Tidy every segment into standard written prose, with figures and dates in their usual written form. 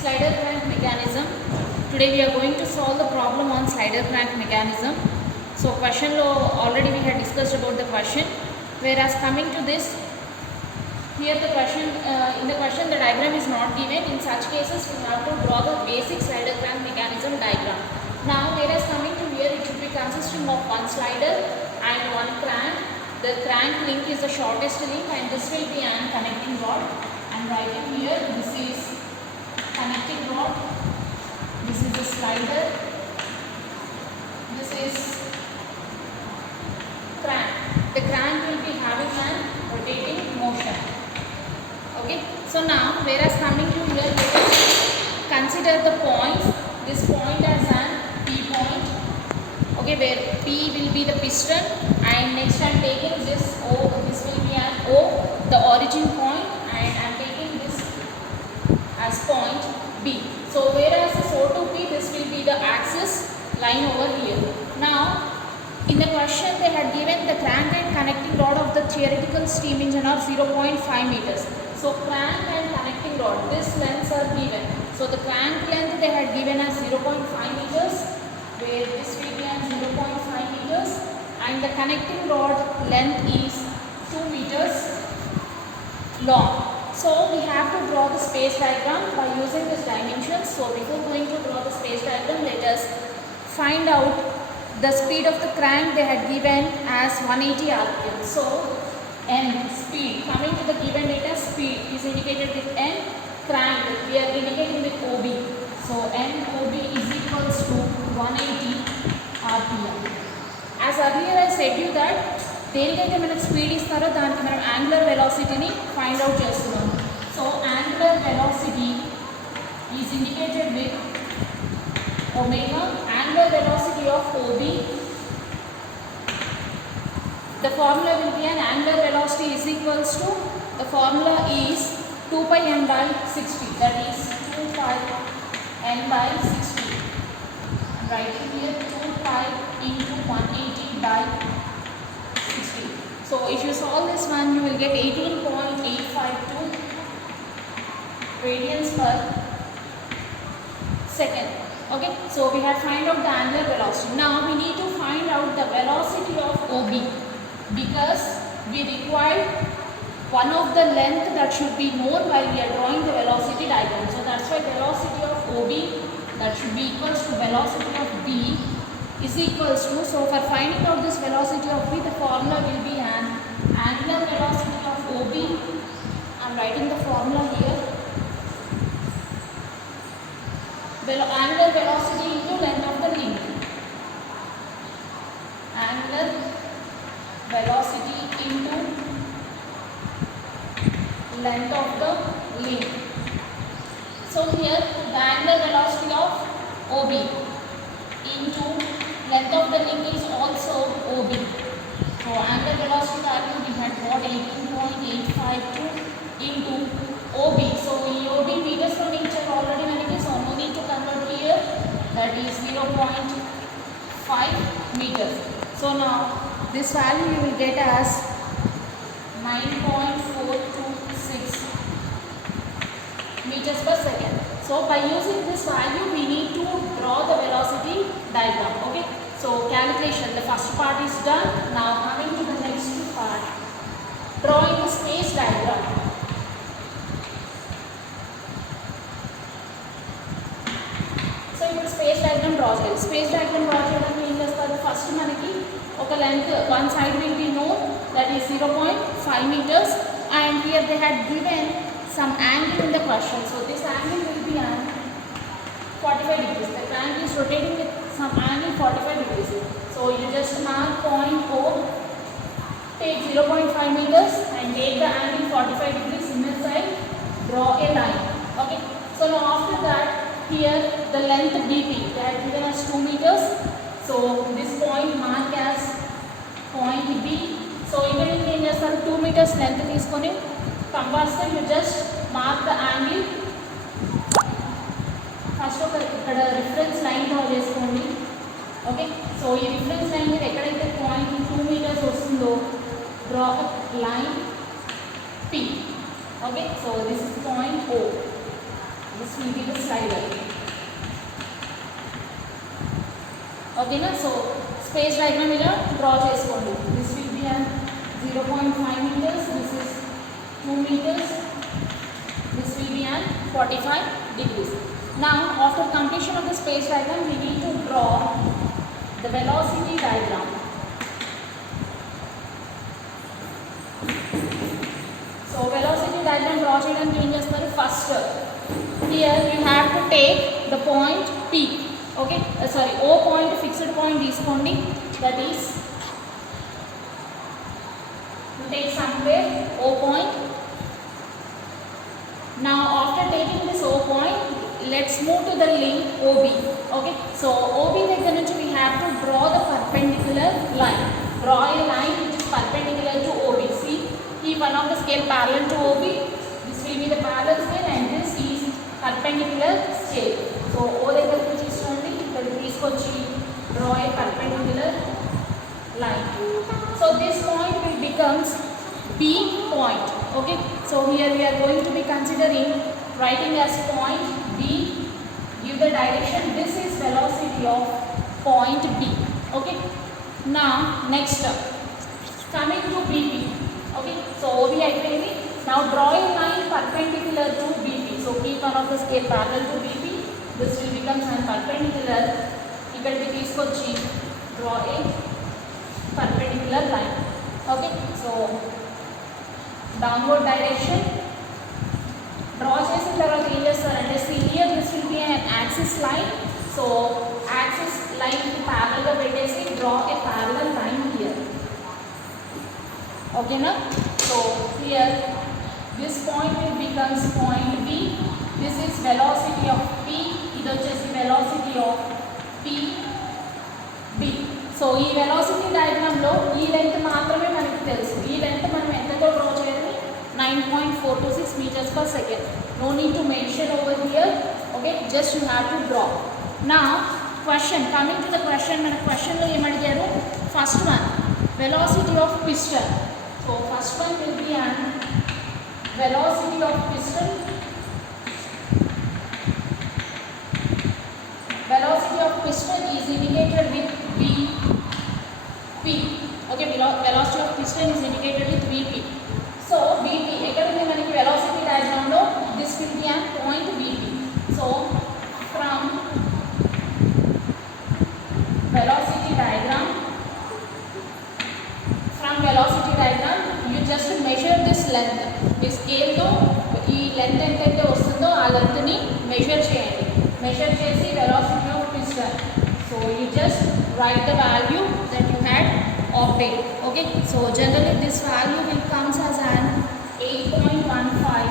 Slider crank mechanism. Today we are going to solve the problem on slider crank mechanism. So question lo already we had discussed about the question, whereas coming to this, here the question in the question the diagram is not given. In such cases we have to draw the basic slider crank mechanism diagram. Now whereas coming to here, it should be consisting of one slider and one crank. The crank link is the shortest link and this will be an connecting rod. I am writing here, this is connecting rod, this is the slider, this is crank. The crank will be having an rotating motion. Okay, so now whereas coming to here, let us consider the points. This point as an P point, okay, where P will be the piston, and next I am taking this O, this will be an O, the origin point, and I am taking this as point B. So whereas this O to P, this will be the axis line over here. Now in the question they had given the crank and connecting rod of the theoretical steam engine are 0.5 meters. So crank and connecting rod, this lengths are given. So the crank length they had given as 0.5 meters, where this will be at 0.5 meters, and the connecting rod length is 2 meters long. So we have to draw the space diagram by using this dimensions. So before going to draw the space diagram, let us find out the speed of the crank they had given as 180 rpm. So N speed, coming to the given data, speed is indicated with N, crank we are indicating with OB. So NOB is equals to 180 rpm. As earlier I said you that దేనికైతే మనకు speed ఇస్తారో దానికి మనం angular వెలాసిటీని find out చేస్తున్నాం. So angular velocity is indicated with omega. Angular velocity of OB, the formula will be an angular velocity is equals to, the formula is 2 pi n by 60, that is 2 pi n by 60. I am writing here 2 pi into 180 by 60. So if you solve this one, you will get 18.852 radians per second. Okay, so we have find out the angular velocity. Now we need to find out the velocity of OB, because we require one of the length that should be known while we are drawing the velocity diagram. So that's why velocity of OB, that should be equals to velocity of B is equals to, so for finding out this velocity of B, the formula will be an angular velocity of OB. I am writing the formula here. Angular velocity into length of the link. Angular velocity into length of the link. So here the angular velocity of OB into length of the link is also OB. So angular velocity value we had got 18.852 into OB. So OB meters per meter already managed, so no need to convert here, that is 0.5 meters. So now this value you will get as 9.426 meters per second. So by using this value we need to draw the velocity diagram. Okay, so calculation, the first part is done. Now coming to the next part, drawing the space diagram. So ఇప్పుడు space diagram draw చేయాలి. Space diagram draw చేయడానికి ఏం చేస్తారు, first మనకి ఒక length one side will be known, that is 0.5 meters, and here they had given some angle in the question. So this angle will be an 45 degrees. The crank is rotating with some angle 45 degrees. So you just mark point O, take 0.5 meters and take the angle 45 degrees inner side, draw a line. Okay, so now after that, here the length BP they have given as 2 meters. So this point mark as point B. So ఇక్కడ ఏం చేస్తారు, 2 meters length తీసుకొని compulsory you just mark the angle. First ఒక ఇక్కడ reference line draw చేసుకోండి. Okay, so ఈ reference line మీద ఎక్కడైతే పాయింట్ 2 meters వస్తుందో draw line P. Okay, so this is point O. This will be the slider. Okay na? So space diagram ila draw cheskondi. This will be an 0.5 meters. This is 2 meters. This will be an 45 degrees. Now after completion of the space diagram, we need to draw the velocity diagram. So velocity diagram draw cheyadaniki em chestaru? First here you have to take the point P. Okay, sorry, O point, fixed point తీసుకోండి. That is, you take somewhere O point. Now after taking this O point, let's move to the link OB. Okay, so OB దగ్గర నుంచి we have to draw the perpendicular line. Draw a line which is perpendicular to OB. See, keep one of the scale parallel to OB. This will be the parallel scale and this is perpendicular scale. So O దగ్గర నుంచి తీసుకోండి, ఇక్కడ తీసుకొచ్చి draw a perpendicular line. So this point will becomes B point. Okay, so here we are going to be considering writing as point B. Give the direction. This is velocity of point B. Okay, now next coming to BP. Okay, so OB అయిపోయింది. Now draw a line perpendicular to BP. So keep one of the scale parallel to BP. This will become an perpendicular. ఇక్కడికి తీసుకొచ్చి draw a perpendicular line. Okay, so downward direction draw చేసిన తర్వాత ఏం చేస్తారంటే, see here this will be an axis line. So axis line కి parallel గా పెట్టేసి draw a parallel line here. Okay na? So here this point will becomes point B. This is velocity of P. ఇది వచ్చేసి velocity of PB. So ఈ velocity డయాగ్రామ్లో ఈ length మాత్రమే మనకి తెలుసు. ఈ లెంత్ మనం ఎంతతో డ్రా చేయాలి? 9.426 meters per second. No need to mention over here. Okay, just you have to draw. Now question, coming to the question, మన క్వశ్చన్లో ఏమడిగారు? First one velocity of piston. So first one will be an velocity of piston. Velocity of piston is indicated with Vp. Okay, velocity of piston is indicated with Vp. So Vp, ekkada undi manaki velocity diagram lo, this will be an point Vp. So from velocity diagram, you just measure this length. This scale lo ee length entante vastundo aa length ni measure cheyandi. Measure chesi velocity of piston. So you just write the value that you had obtained. Okay, so generally this value will comes as an 8.15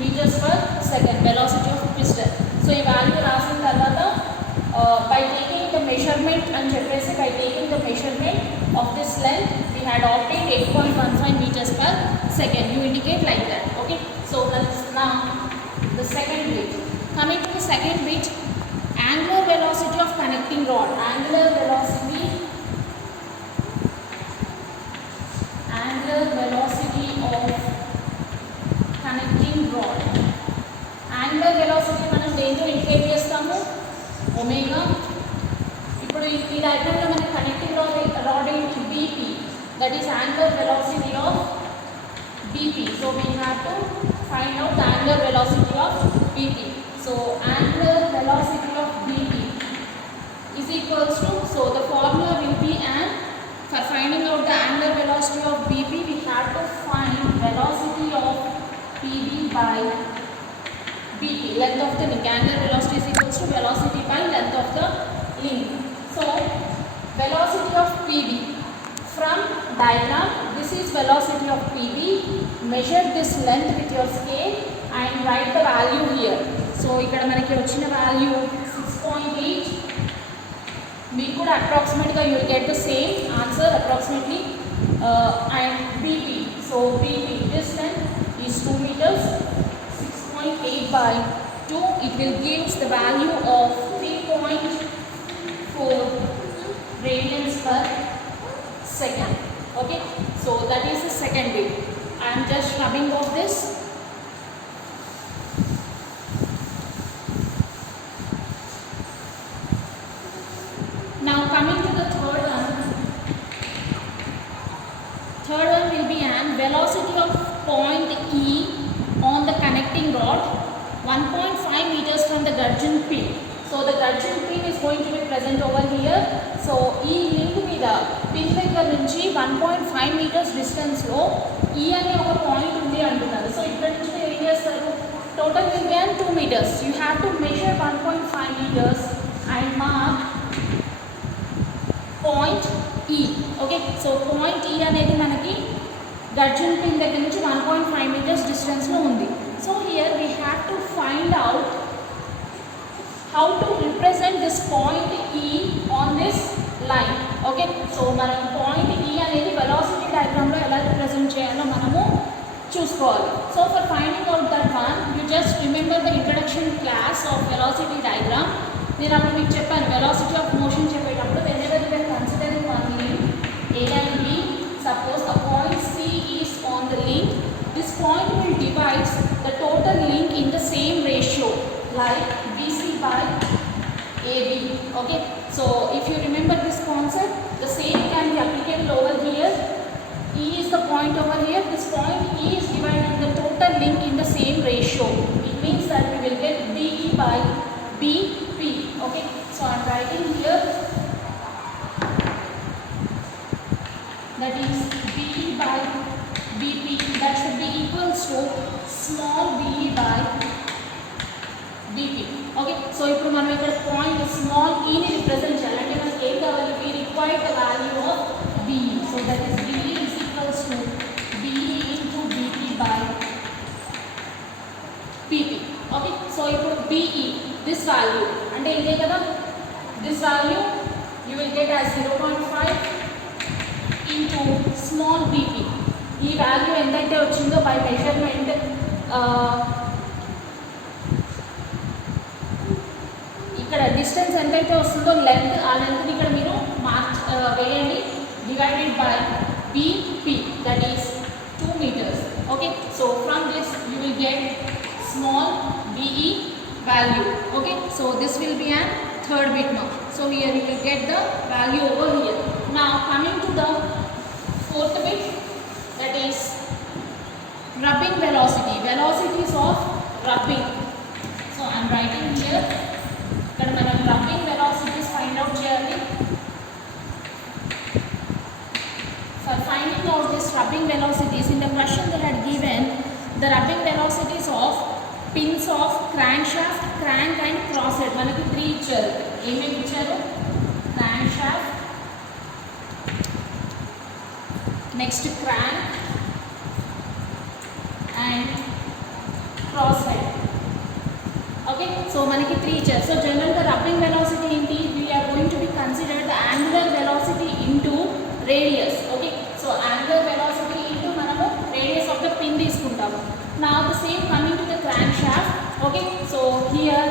meters per second velocity of piston. So ee value rasin tarvata by taking the measurement and cheppesi, by taking the measurement of this length we had obtained 8.15 meters per second. You indicate like that. Okay, so that's now the second bit. Coming to the second bit, angular velocity of connecting rod. Angular velocity of connecting rod. Angular velocity మనం దేంతో indicate చేస్తాము? Omega. ఇప్పుడు ఈ diagram లో మన connecting rod ఏంటి? BP. That is angular velocity of BP. So we have to find out the angular velocity of BP. So angular velocity of BP is equals to, so the formula will be, and for finding out the angular velocity of BP we have to find velocity of PB by BP, length of the link. Angular velocity is equals to velocity by length of the link. So velocity of PB from diagram, this is velocity of PB. Measure this length with your scale and write the value here. So ఇక్కడ మనకి వచ్చిన value 6.8. మీకు కూడా అప్రాక్సిమేట్గా you will get the same answer approximately. And BP, so BP this length is 2 meters. 6.8 by 2, it will gives the value of 3.4 radians per second. Okay, so that is the second bit. I am just rubbing off this. gudgeon pin is going to be present over here. So ఈ link మీద pin దగ్గర నుంచి 1.5 meters distance లో ఈ అనే ఒక point ఉంది అంటున్నారు. సో ఇక్కడ నుంచి మీరు ఏం చేస్తారు, total will be 2 meters. You have to measure 1.5 meters and mark point ఈ. ఓకే, సో పాయింట్ ఈ అనేది మనకి గడ్జన్ పిన్ దగ్గర నుంచి 1.5 meters డిస్టెన్స్లో ఉంది. So here we have to find out how to represent this point E on this line. Okay, so మనం point E అనేది velocity డయాగ్రామ్లో ఎలా రిప్రజెంట్ చేయాలో మనము చూసుకోవాలి. So for finding out that one, you just remember the introduction class of velocity diagram. నేను అప్పుడు మీకు చెప్పాను వెలాసిటీ ఆఫ్ మోషన్ చెప్పేటప్పుడు whenever you are considering one link A and B, suppose a point C is on the link, this point will divide the total link in the same ratio like BC by AB. Okay, so if you remember this concept, the same can be applicable over here. E is the point over here, this point E is dividing the total link in the same ratio. It means that we will get BE by BP. Okay, so I am writing here that is BE by BP, that should be equals to small BE by BP. Okay, so ఇప్పుడు మనం ఇక్కడ point small e ని represent చేయాలి అంటే మనకి ఏం కావాలి, we require the value of BE, so that is BE is equals to BE into BP by PP. Okay, so ఇప్పుడు BE this value అంటే ఇదే కదా, this value you will get as 0.5 into small bp. ఈ value ఎంతైతే వచ్చిందో by measurement ఇక్కడ distance ఎంతైతే వస్తుందో లెంత్, ఆ లెంత్ని ఇక్కడ మీరు మార్క్ వేయండి, divided by bp, that is 2 meters. Okay, so from this you will get small be value. Okay, so this will be an third bit now. So here you will get the value over here. Now coming to the fourth bit, that is rubbing velocity, velocities of rubbing. So I am writing here that మనం rubbing velocities find out cheyali. For finding out this rubbing velocities, in the question they had given the rubbing velocities of pins of crankshaft, crank and crosshead. మనకి 3 ఇచ్చారు. ఏమేమి ఇచ్చారు, crankshaft, next crank and crosshead. Okay, so మనకి 3 ఇచ్చారు. సో జనరల్గా rubbing velocity ఏంటి, we are going to be consider the angular velocity into radius. Okay, so angular velocity into మనము రేడియస్ ఆఫ్ ద పిన్ తీసుకుంటాము. Now the same coming to the crankshaft. Okay, so here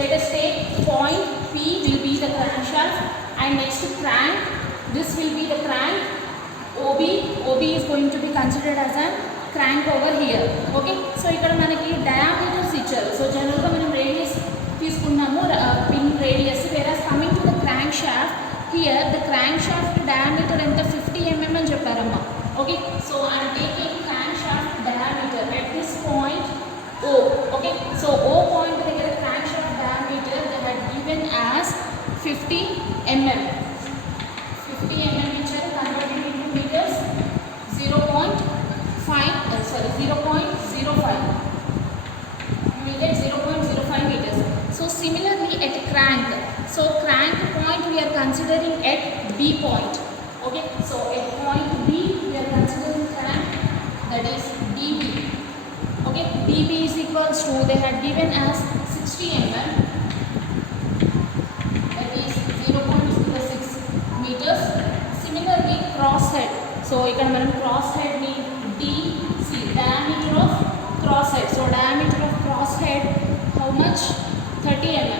let us take point P will be the crankshaft and next crank, this will be the crank. OB is going to be considered as a crank over here. Okay, so ఇక్కడ మనకి diameters ఇచ్చారు. సో జనరల్గా మనం radius తీసుకున్నాము, pin radius. whereas coming to the crankshaft, here the crankshaft diameter ఎంత 50 mm అని చెప్పారమ్మా. Okay, so I am taking crankshaft diameter at this point O. Okay, so O point దగ్గర crankshaft diameter they had given as 50 mm. 50 mm ఇచ్చారు, converted into meters 0.05. You will get 0.05 meters. So similarly at crank, so crank point we are considering at B point. Okay, so at point B we are considering crank, that is dB. Okay, dB is equals to, they had given as 60 mm, that is 0.06 meters. Similarly crosshead, so ఇక్కడ మనం crosshead ni DC, diameter of crosshead. So diameter of crosshead how much, 30 mm.